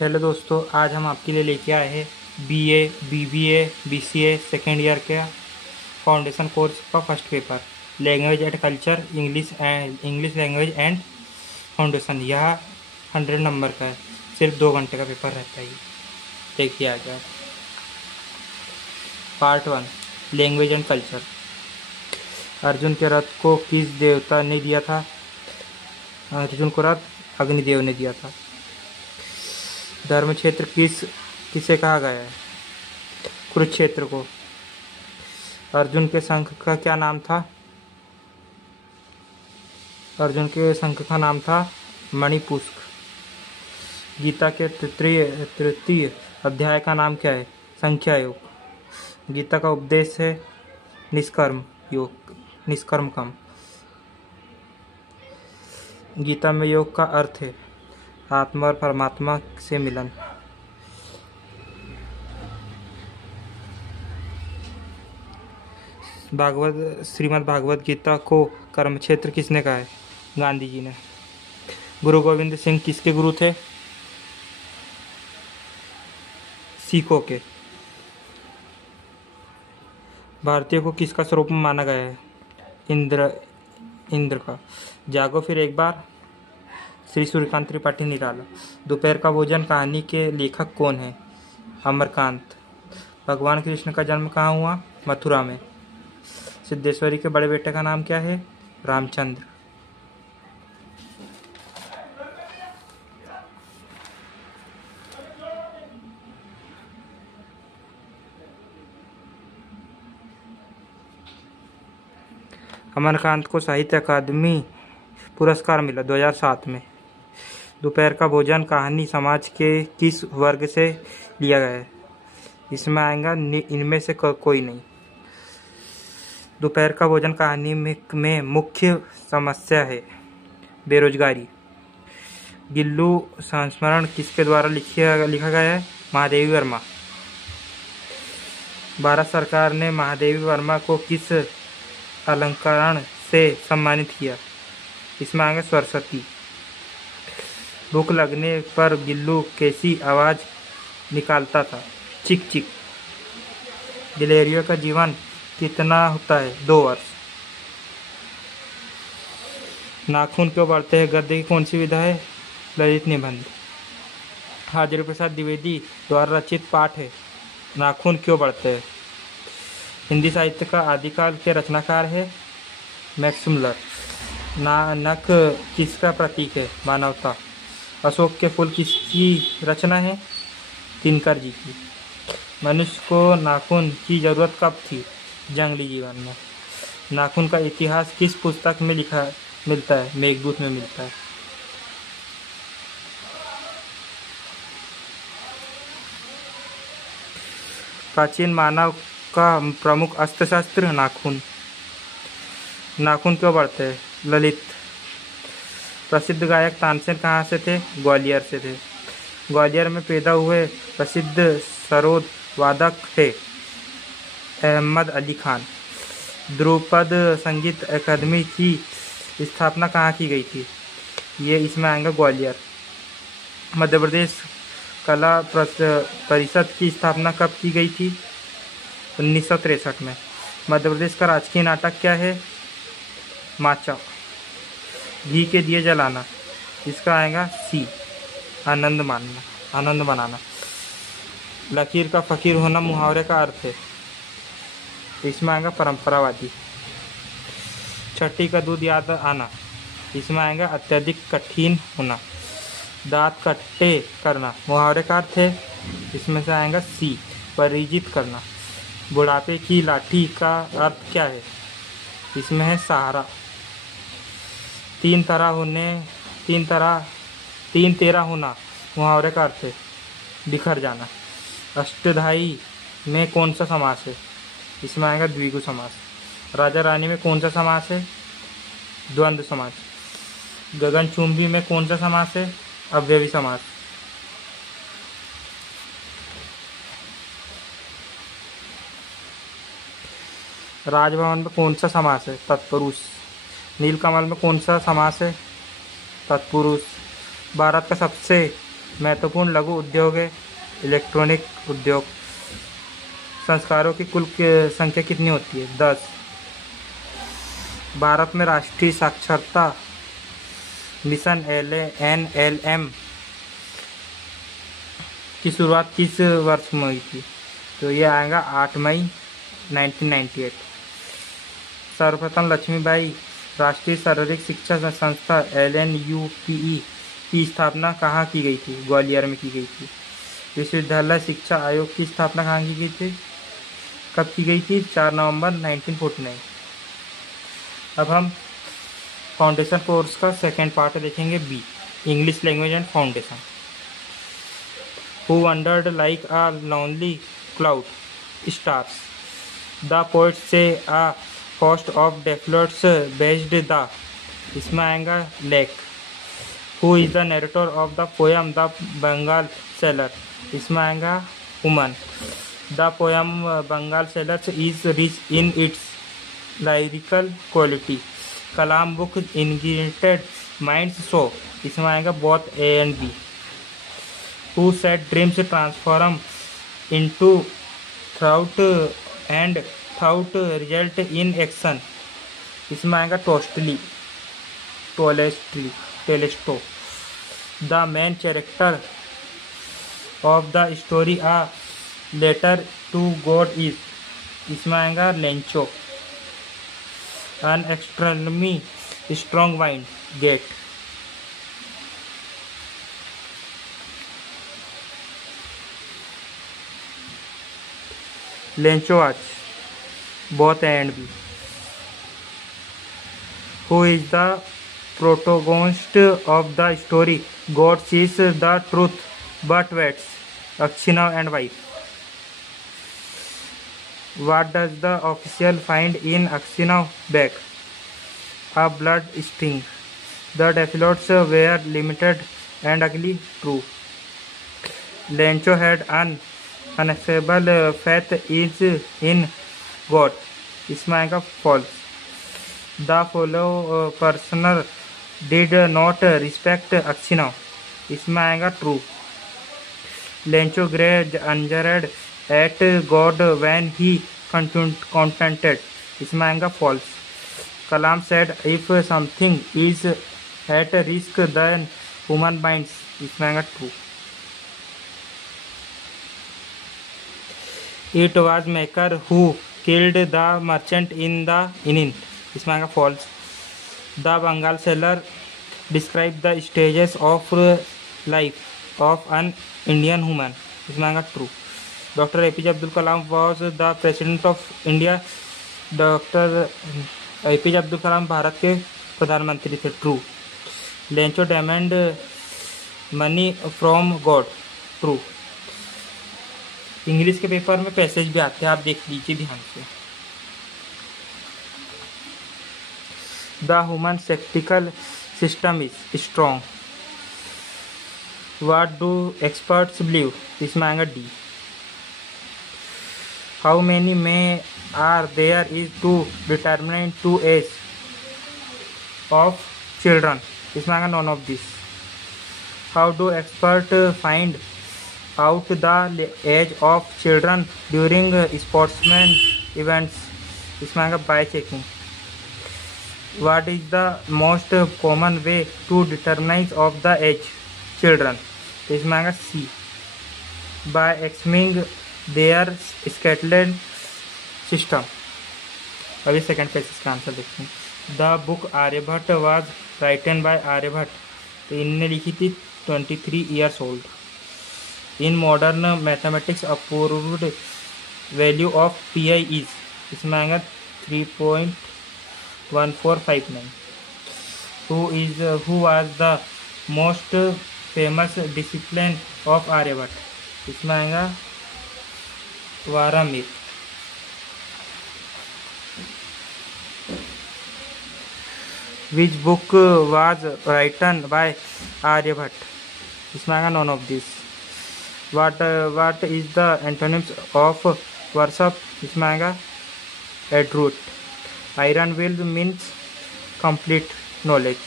Hello दोस्तों, आज हम आपके लिए लेके आए हैं BA, BBA, BCA second year का फाउंडेशन कोर्स का first paper, language and culture, English language and foundation. यह 100 नंबर का है, सिर्फ 2 घंटे का पेपर रहता है। देखिए आगे आप। Part 1, language and culture. Arjun के रथ को किस देवता ने दिया था? अर्जुन को रथ अग्निदेव ने दिया था। धर्म क्षेत्र किसे कहा गया है? कुरुक्षेत्र को। अर्जुन के शंख का क्या नाम था? अर्जुन के शंख का नाम था मणिपुष्क। गीता के तृतीय अध्याय का नाम क्या है? संख्या योग। गीता का उपदेश है निष्कर्म योग, निष्कर्म कम। गीता में योग का अर्थ है आत्मा और परमात्मा से मिलन। श्रीमद् भागवत गीता को कर्म क्षेत्र किसने कहा है? गांधी जी ने। गुरु गोविंद सिंह किसके गुरु थे? सिखों के। भारतीय को किसका स्वरूप माना गया है? इंद्र का। जागो फिर एक बार, श्री सूर्यकांत त्रिपाठी निराला। दोपहर का भोजन कहानी के लेखक कौन है? अमरकांत। भगवान कृष्ण का जन्म कहाँ हुआ? मथुरा में। सिद्धेश्वरी के बड़े बेटे का नाम क्या है? रामचंद्र। अमरकांत को साहित्य अकादमी पुरस्कार मिला 2007 में। दोपहर का भोजन कहानी समाज के किस वर्ग से लिया गया है? इसमें आएगा इनमें से कोई नहीं। दोपहर का भोजन कहानी में मुख्य समस्या है बेरोजगारी। गिल्लू संस्मरण किसके द्वारा लिखा गया है? महादेवी वर्मा। भारत सरकार ने महादेवी वर्मा को किस अलंकरण से सम्मानित किया? इसमें आएंगे सरस्वती। भूख लगने पर गिल्लू कैसी आवाज़ निकालता था? चिक चिक। गिलहरियों का जीवन कितना होता है? 2 वर्ष। नाखून क्यों बढ़ते हैं? गद्य की कौन सी विधा है? ललित निबंध। हाजिर प्रसाद द्विवेदी द्वारा रचित पाठ है नाखून क्यों बढ़ते हैं। हिंदी साहित्य का आदिकाल के रचनाकार है मैक्स मुलर। नख किसका प्रतीक है? मानवता। अशोक के फूल किसकी रचना है? दिनकर जी की। मनुष्य को नाखून की जरूरत कब थी? जंगली जीवन में। नाखून का इतिहास किस पुस्तक में मिलता है? मेघदूत में मिलता है। प्राचीन मानव का प्रमुख अस्त्र शस्त्र नाखून। नाखून क्यों बढ़ते हैं? ललित। प्रसिद्ध गायक तानसेन कहाँ से थे? ग्वालियर से थे। ग्वालियर में पैदा हुए प्रसिद्ध सरोद वादक थे अहमद अली खान। ध्रुपद संगीत अकादमी की स्थापना कहाँ की गई थी? ये इसमें आएगा ग्वालियर। मध्य प्रदेश कला परिषद की स्थापना कब की गई थी? 1963 में। मध्य प्रदेश का राजकीय नाटक क्या है? माचा। घी के दिए जलाना, इसका आएगा सी। आनंद मानना, आनंद मनाना। लकीर का फकीर होना मुहावरे का अर्थ है। इसमें आएगा परंपरावादी। छठी का दूध याद आना, इसमें आएगा अत्यधिक कठिन होना। दांत कट्टे करना मुहावरे का अर्थ है। इसमें से आएगा सी, परिचित करना। बुढ़ापे की लाठी का अर्थ क्या है? इसमें है सहारा। तीन तेरा होना मुहावरे का अर्थ है बिखर जाना। अष्टधाई में कौन सा समास है? इसमें आएगा द्विगु समास। राजा रानी में कौन सा समास है? द्वंद्व समास। गगनचुंबी में कौन सा समास है? अव्ययी समास। राजभवन में कौन सा समास है? तत्पुरुष। नीलकमल में कौन सा समास है? तत्पुरुष। भारत का सबसे महत्वपूर्ण लघु उद्योग है इलेक्ट्रॉनिक उद्योग। संस्कारों की कुल संख्या कितनी होती है? 10। भारत में राष्ट्रीय साक्षरता मिशन NLM की शुरुआत किस वर्ष में हुई थी? तो ये आएगा 8 मई 1998। सर्वप्रथम लक्ष्मीबाई राष्ट्रीय शारीरिक शिक्षा संस्था LNUPE की स्थापना कहाँ की गई थी? ग्वालियर में की गई थी। विश्वविद्यालय शिक्षा आयोग की स्थापना कहाँ की गई थी? कब की गई थी? 4 नवंबर 1949। अब हम फाउंडेशन कोर्स का सेकेंड पार्ट देखेंगे, B, English language and foundation. Who wandered like a lonely cloud, stars. The poets say a host of defilots based the, इसमें आएगा lake. Who is the narrator of the poem The Bengal Sailor? इसमें आएगा woman. The poem Bengal Sailor is rich in its lyrical quality. Kalam book ignited minds so, इसमें आएगा both A and B. Who said dreams transform into thought and thought result in action? इसमें आएगा Tolstoy. The main character of the story a letter to God is, इसमें आएगा Lencho. An extremely strong wind gate. Lencho watch, both A and B. Who is the protagonist of the story God sees the truth but waits? Akshinav and wife. What does the official find in Akshinav's bag? A blood sting. The defilots were limited and ugly. True. Lencho had an unshakable faith in God. इसमें आएगा false. The fellow personal did not respect Akshinav. इसमें आएगा true. Lencho grew angered at God when he contented. इसमें आएगा false. Kalam said if something is at risk then human minds. इसमें आएगा true. It was Maker who killed the merchant in the inn. इसमें आएगा false. The Bengal Sailor described the stages of life of an Indian woman. इसमें आएगा true. Dr. APJ Abdul Kalam was the president of India. Dr. APJ Abdul Kalam Bharat के प्रधानमंत्री थे. True. Lencho demanded money from God. True. English के paper में passage भी आते हैं, आप देख लीजिए ध्यान से. The human septical system is strong. What do experts believe? इसमें आएगा D. How many may are there is to determine to age of children? इसमें आएगा none of this. How do expert find out the age of children during sportsman events? इसमें आएगा by checking. What is the most common way to determine of the age children? इसमें आएगा C. By examining their skeletal system. अभी second page का answer देखते हैं. The book Aryabhata was written by Aryabhata. तो इनने लिखी थी 23 years old. In modern mathematics, approved value of pi is, इसमें आएगा 3.1459. Who was the most famous discipline of Aryabhatta? इसमें आएगा वारामिर. Which book was written by Aryabhatta? इसमें आएगा none of this. What is the antonyms of worship? इसमें आएगा adroit. Iron will means complete knowledge.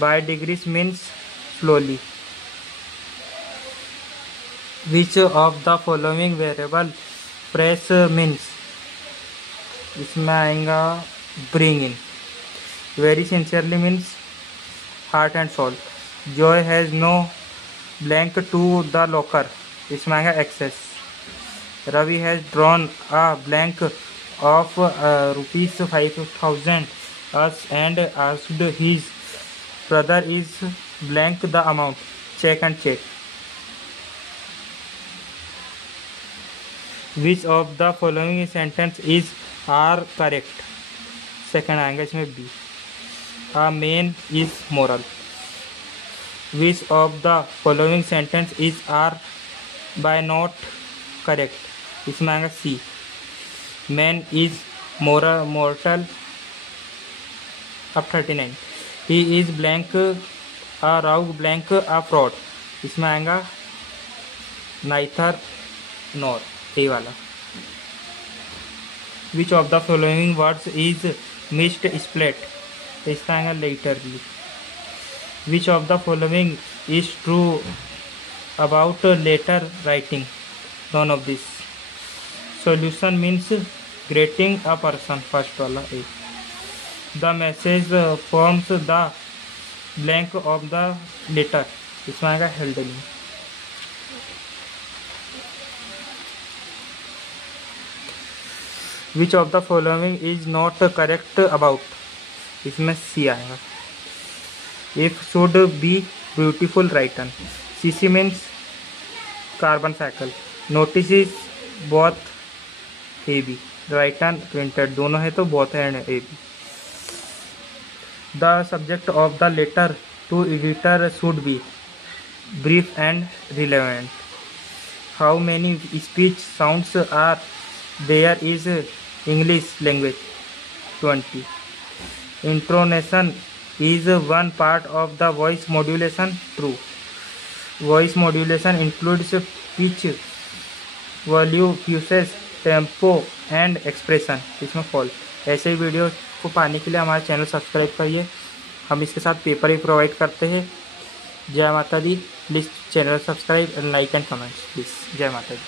By degrees means slowly. Which of the following variable press means, इसमें आएगा bring in. Very sincerely means heart and soul. Joy has no blank to the locker, इसमें आएगा access. Ravi has drawn a blank of ₹5,000 us and asked his brother is blank the amount, check and check। Which of the following sentence is are correct? Second आएगा इसमें B. A man is moral। Which of the following sentence is are by not correct? इसमें आएगा सी। Man is mortal। अब 39। He is blank a rogue blank a fraud, इसमें आएगा neither nor, ए वाला। Which of the following words is missed split, तो इसका आएगा laterally। Which of the following is true about letter writing? None of this। Solution means greeting a person, first वाला ए। The message forms the blank of the letter, इसमें आएगा elderly। Which of the following is not correct about, इसमें सी आएगा। If should be beautiful written, CC means carbon cycle। Notice is both AB, written printed दोनों है तो both and AB। The subject of the letter to editor should be brief and relevant। How many speech sounds are there is English language? 20। Intonation is one part of the voice modulation, true। Voice modulation includes pitch, volume, fuses, tempo and expression, इसमें false। ऐसे video को पाने के लिए हमारे channel subscribe करिए। हम इसके साथ पेपर भी प्रोवाइड करते हैं। जय माता दी। Please channel subscribe and like and comments please. जय माता दी।